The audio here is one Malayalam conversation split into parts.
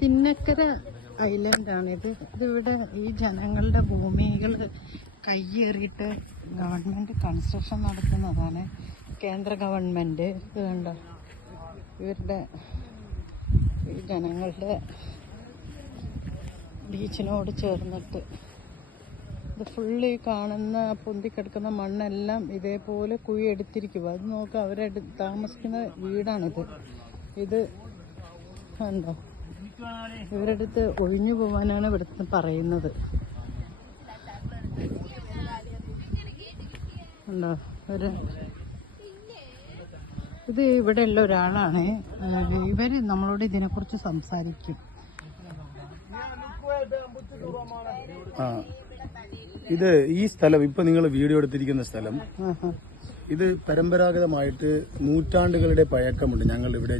തിന്നക്കര ഐലൻഡാണിത്. ഇതിവിടെ ഈ ജനങ്ങളുടെ ഭൂമികൾ കയ്യേറിയിട്ട് ഗവൺമെൻറ് കൺസ്ട്രക്ഷൻ നടത്തുന്നതാണ്. കേന്ദ്ര ഗവൺമെൻറ് ഇത് കണ്ടോ, ഇവരുടെ ഈ ജനങ്ങളുടെ ബീച്ചിനോട് ചേർന്നിട്ട് ഇത് ഫുള്ള് ഈ കാണുന്ന പൊന്തിക്കിടക്കുന്ന മണ്ണെല്ലാം ഇതേപോലെ കുഴിയെടുത്തിരിക്കുക. അത് നോക്കുക, താമസിക്കുന്ന വീടാണിത്. ഇത് കണ്ടോ, ഇവരുടെ അടുത്ത് ഒഴിഞ്ഞു പോകാനാണ് ഇവിടുത്തെ പറയുന്നത്. ഉണ്ടോ, ഇത് ഇവിടെയുള്ള ഒരാളാണ്. ഇവര് നമ്മളോട് ഇതിനെക്കുറിച്ച് സംസാരിക്കും. ഇത് ഈ സ്ഥലം ഇപ്പൊ നിങ്ങൾ വീഡിയോ എടുത്തിരിക്കുന്ന സ്ഥലം, ഇത് പരമ്പരാഗതമായിട്ട് നൂറ്റാണ്ടുകളുടെ പഴക്കമുണ്ട്.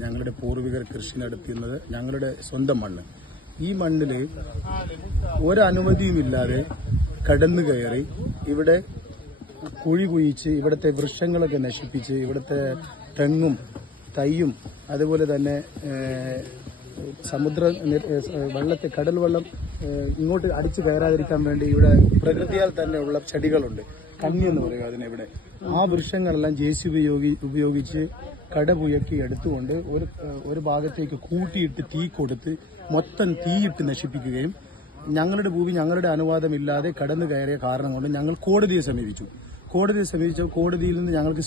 ഞങ്ങളുടെ പൂർവികർ കൃഷി നടത്തുന്നത് ഞങ്ങളുടെ സ്വന്തം മണ്ണ്. ഈ മണ്ണില് ഒരനുമതിയുമില്ലാതെ കടന്നു കയറി ഇവിടെ കുഴി കുഴിച്ച് ഇവിടുത്തെ വൃക്ഷങ്ങളൊക്കെ നശിപ്പിച്ച് ഇവിടുത്തെ തെങ്ങും തൈയും അതുപോലെ തന്നെ വെള്ളത്തെ കടൽ വെള്ളം ഇങ്ങോട്ട് അടിച്ചു കയറാതിരിക്കാൻ വേണ്ടി ഇവിടെ പ്രകൃതിയാൽ തന്നെ ഉള്ള ചെടികളുണ്ട്. കന്നി എന്ന് പറയും അതിനെവിടെ. ആ വൃക്ഷങ്ങളെല്ലാം JCB ഉപയോഗിച്ച് കടപുയക്കി എടുത്തുകൊണ്ട് ഒരു ഭാഗത്തേക്ക് കൂട്ടിയിട്ട് തീ കൊടുത്ത് മൊത്തം തീയിട്ട് നശിപ്പിക്കുകയും ഞങ്ങളുടെ ഭൂമി ഞങ്ങളുടെ അനുവാദമില്ലാതെ കടന്നു കയറിയ കാരണം കൊണ്ട് ഞങ്ങൾ കോടതിയെ സമീപിച്ചു. കോടതിയിൽ നിന്ന് ഞങ്ങൾക്ക്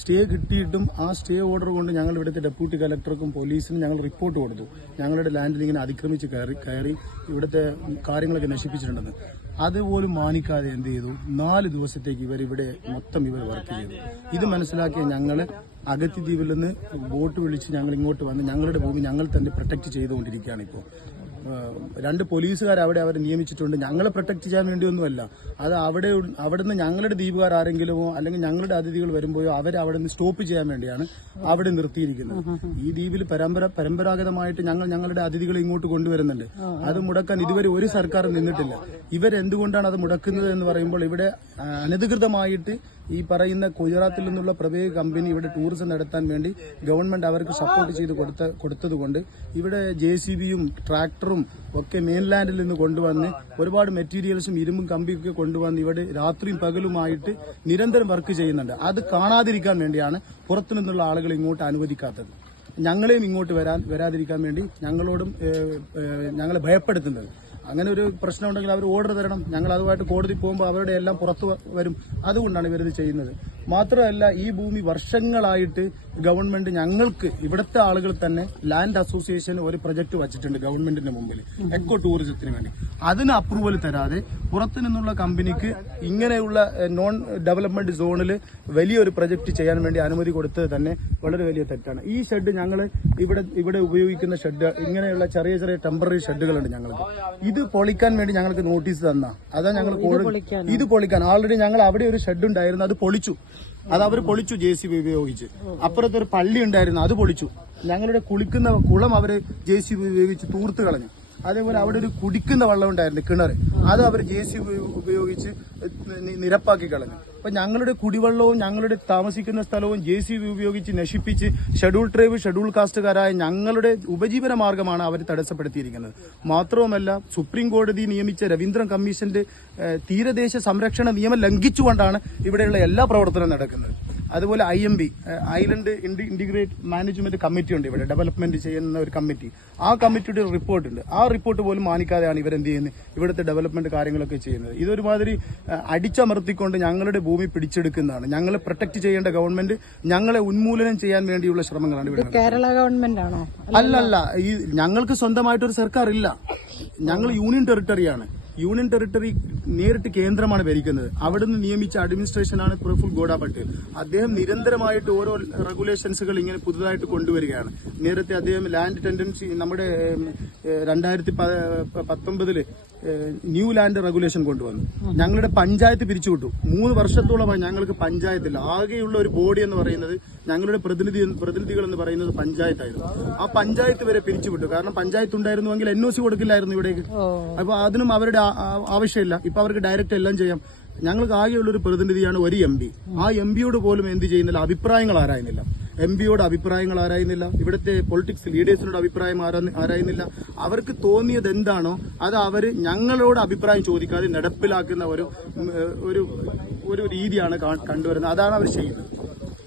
സ്റ്റേ കിട്ടിയിട്ടും ആ സ്റ്റേ ഓർഡർ കൊണ്ട് ഞങ്ങൾ ഇവിടുത്തെ ഡെപ്യൂട്ടി കലക്ടർക്കും പോലീസിനും ഞങ്ങൾ റിപ്പോർട്ട് കൊടുത്തു. ഞങ്ങളുടെ ലാൻഡിൽ ഇങ്ങനെ അതിക്രമിച്ച് കയറി ഇവിടുത്തെ കാര്യങ്ങളൊക്കെ നശിപ്പിച്ചിട്ടുണ്ടെന്ന്. അതുപോലും മാനിക്കാതെ എന്ത് ചെയ്തു, 4 ദിവസത്തേക്ക് ഇവർ വർക്ക് ചെയ്തു. ഇത് മനസ്സിലാക്കിയ ഞങ്ങൾ അഗത്തി ദ്വീപിൽ നിന്ന് ബോട്ട് വിളിച്ച് ഞങ്ങൾ ഇങ്ങോട്ട് വന്ന് ഞങ്ങളുടെ ഭൂമി ഞങ്ങൾ തന്നെ പ്രൊട്ടക്ട് ചെയ്തുകൊണ്ടിരിക്കുകയാണ്. ഇപ്പോൾ 2 പോലീസുകാർ അവർ നിയമിച്ചിട്ടുണ്ട്. ഞങ്ങളെ പ്രൊട്ടക്ട് ചെയ്യാൻ വേണ്ടിയൊന്നുമല്ല. അത് അവിടുന്ന് ഞങ്ങളുടെ ദ്വീപുകാർ ആരെങ്കിലുമോ അല്ലെങ്കിൽ ഞങ്ങളുടെ അതിഥികൾ വരുമ്പോഴോ അവരെ അവിടെ നിന്ന് സ്റ്റോപ്പ് ചെയ്യാൻ വേണ്ടിയാണ് അവിടെ നിർത്തിയിരിക്കുന്നത്. ഈ ദ്വീപിൽ പരമ്പരാഗതമായിട്ട് ഞങ്ങളുടെ അതിഥികളെ ഇങ്ങോട്ട് കൊണ്ടുവരുന്നുണ്ട്. അത് മുടക്കാൻ ഇതുവരെ ഒരു സർക്കാർ നിന്നിട്ടില്ല. ഇവരെന്തുകൊണ്ടാണ് അത് മുടക്കുന്നത് എന്ന് പറയുമ്പോൾ ഇവിടെ അനധികൃതമായിട്ട് ഈ പറയുന്ന ഗുജറാത്തിൽ നിന്നുള്ള പ്രത്യേക കമ്പനി ഇവിടെ ടൂറിസം നടത്താൻ വേണ്ടി ഗവൺമെന്റ് അവർക്ക് സപ്പോർട്ട് ചെയ്ത് കൊടുത്തതുകൊണ്ട് ഇവിടെ JCBയും ട്രാക്ടറും ഒക്കെ മെയിൻലാൻഡിൽ നിന്ന് കൊണ്ടുവന്ന് ഒരുപാട് മെറ്റീരിയൽസും ഇരുമ്പും കമ്പിയൊക്കെ കൊണ്ടുവന്ന് ഇവിടെ രാത്രിയും പകലുമായിട്ട് നിരന്തരം വർക്ക് ചെയ്യുന്നുണ്ട്. അത് കാണാതിരിക്കാൻ വേണ്ടിയാണ് പുറത്തു നിന്നുള്ള ആളുകൾ ഇങ്ങോട്ട് അനുവദിക്കാത്തത്. ഞങ്ങളെയും ഇങ്ങോട്ട് വരാതിരിക്കാൻ വേണ്ടി ഞങ്ങളെ ഭയപ്പെടുത്തുന്നത്. അങ്ങനെ ഒരു പ്രശ്നം ഉണ്ടെങ്കിൽ അവർ ഓർഡർ തരണം. ഞങ്ങൾ അതുമായിട്ട് കോടതി പോകുമ്പോൾ അവരുടെ എല്ലാം പുറത്തു വരും. അതുകൊണ്ടാണ് ഇവരിത് ചെയ്യുന്നത്. മാത്രമല്ല, ഈ ഭൂമി വർഷങ്ങളായിട്ട് ഗവൺമെന്റ് ഞങ്ങൾക്ക് ഇവിടുത്തെ ആളുകൾ തന്നെ ലാൻഡ് അസോസിയേഷൻ ഒരു പ്രൊജക്ട് വച്ചിട്ടുണ്ട് ഗവൺമെന്റിന്റെ മുമ്പിൽ എക്കോ ടൂറിസത്തിന് വേണ്ടി. അതിന് അപ്രൂവൽ തരാതെ പുറത്തു നിന്നുള്ള കമ്പനിക്ക് ഇങ്ങനെയുള്ള നോൺ ഡെവലപ്മെന്റ് സോണിൽ വലിയൊരു പ്രൊജക്ട് ചെയ്യാൻ വേണ്ടി അനുമതി കൊടുത്തത് തന്നെ വളരെ വലിയ തെറ്റാണ്. ഈ ഷെഡ് ഞങ്ങൾ ഇവിടെ ഉപയോഗിക്കുന്ന ഷെഡ്, ഇങ്ങനെയുള്ള ചെറിയ ചെറിയ ടെമ്പററി ഷെഡുകളുണ്ട് ഞങ്ങൾക്ക്. ഇത് പൊളിക്കാൻ വേണ്ടി ഞങ്ങൾക്ക് നോട്ടീസ് തന്ന അതാ ഞങ്ങൾ ഇത് പൊളിക്കാൻ ഓൾറെഡി ഞങ്ങൾ അവിടെ ഒരു ഷെഡ് ഉണ്ടായിരുന്നു, അത് പൊളിച്ചു. അത് അവർ പൊളിച്ചു JCB ഉപയോഗിച്ച്. അപ്പുറത്ത് ഒരു പള്ളി ഉണ്ടായിരുന്നു, അത് പൊളിച്ചു. ഞങ്ങളുടെ കുളിക്കുന്ന കുളം അവര് JCB ഉപയോഗിച്ച് തൂർത്ത് കളഞ്ഞു. അതേപോലെ അവിടെ ഒരു കുടിക്കുന്ന വെള്ളം ഉണ്ടായിരുന്നു, കിണർ, അത് അവർ JCB ഉപയോഗിച്ച് നിരപ്പാക്കി കളഞ്ഞു. അപ്പൊ ഞങ്ങളുടെ കുടിവെള്ളവും ഞങ്ങളുടെ താമസിക്കുന്ന സ്ഥലവും JCB ഉപയോഗിച്ച് നശിപ്പിച്ച് ഷെഡ്യൂൾ ട്രൈബ് ഷെഡ്യൂൾ കാസ്റ്റുകാരായ ഞങ്ങളുടെ ഉപജീവന മാർഗമാണ് അവർ തടസ്സപ്പെടുത്തിയിരിക്കുന്നത്. മാത്രവുമല്ല, സുപ്രീം കോടതി നിയമിച്ച രവീന്ദ്രൻ കമ്മീഷന്റെ തീരദേശ സംരക്ഷണ നിയമം ലംഘിച്ചുകൊണ്ടാണ് ഇവിടെയുള്ള എല്ലാ പ്രവർത്തനവും നടക്കുന്നത്. അതുപോലെ IMB island integrate management committee ഉണ്ട് ഇവിടെ, ഡെവലപ്മെന്റ് ചെയ്യുന്ന ഒരു കമ്മിറ്റി. ആ കമ്മിറ്റിയുടെ റിപ്പോർട്ട് ഉണ്ട്. ആ റിപ്പോർട്ട് പോലും മാനിക്കാതെയാണ് ഇവരെന്ത് ചെയ്യുന്നത്, ഇവിടുത്തെ ഡെവലപ്മെന്റ് കാര്യങ്ങളൊക്കെ ചെയ്യുന്നത്. ഇതൊരുമാതിരി അടിച്ചമർത്തിക്കൊണ്ട് ഞങ്ങളുടെ ഭൂമി പിടിച്ചെടുക്കുന്നതാണ്. ഞങ്ങളെ പ്രൊട്ടക്ട് ചെയ്യേണ്ട ഗവൺമെന്റ് ഞങ്ങളെ ഉന്മൂലനം ചെയ്യാൻ വേണ്ടിയുള്ള ശ്രമങ്ങളാണ് ഇവിടെ. കേരള ഗവൺമെന്റ് ആണോ? അല്ലല്ല, ഈ ഞങ്ങൾക്ക് സ്വന്തമായിട്ടൊരു സർക്കാർ ഇല്ല. ഞങ്ങൾ യൂണിയൻ ടെറിട്ടറിയാണ്. യൂണിയൻ ടെറിട്ടറി നേരിട്ട് കേന്ദ്രമാണ് ഭരിക്കുന്നത്. അവിടുന്ന് നിയമിച്ച അഡ്മിനിസ്ട്രേഷനാണ് പ്രഫുൽ ഗോഡ പട്ടേൽ. അദ്ദേഹം നിരന്തരമായിട്ട് ഓരോ റെഗുലേഷൻസുകൾ ഇങ്ങനെ പുതുതായിട്ട് കൊണ്ടുവരികയാണ്. നേരത്തെ അദ്ദേഹം ലാൻഡ് ടെൻഡൻസി നമ്മുടെ 2019 ന്യൂ ലാൻഡ് റെഗുലേഷൻ കൊണ്ടുവന്നു. ഞങ്ങളുടെ പഞ്ചായത്ത് പിരിച്ചുവിട്ടു. 3 വർഷത്തോളമായി ഞങ്ങൾക്ക് പഞ്ചായത്തില്ല. ആകെയുള്ള ഒരു ബോഡി എന്ന് പറയുന്നത് ഞങ്ങളുടെ പ്രതിനിധികൾ എന്ന് പറയുന്നത് പഞ്ചായത്തായിരുന്നു. ആ പഞ്ചായത്ത് വരെ പിരിച്ചുവിട്ടു. കാരണം പഞ്ചായത്ത് ഉണ്ടായിരുന്നുവെങ്കിൽ NOC കൊടുക്കില്ലായിരുന്നു ഇവിടേക്ക്. അപ്പൊ അതിനും അവരുടെ ആവശ്യമില്ല. ഇപ്പൊ അവർക്ക് ഡയറക്റ്റ് എല്ലാം ചെയ്യാം. ഞങ്ങൾക്ക് ആകെയുള്ള ഒരു പ്രതിനിധിയാണ് ഒരു എം പി. ആ എം പിയോട് പോലും എന്ത് ചെയ്യുന്നില്ല, അഭിപ്രായങ്ങൾ ആരായുന്നില്ല. എം പിയോട് അഭിപ്രായങ്ങൾ ആരായുന്നില്ല. ഇവിടുത്തെ പൊളിറ്റിക്സ് ലീഡേഴ്സിനോട് അഭിപ്രായം ആരായുന്നില്ല. അവർക്ക് തോന്നിയത് എന്താണോ അത് അവര് ഞങ്ങളോട് അഭിപ്രായം ചോദിക്കാതെ നടപ്പിലാക്കുന്ന ഒരു രീതിയാണ് കണ്ടുവരുന്നത്. അതാണ് അവർ ചെയ്യുന്നത്.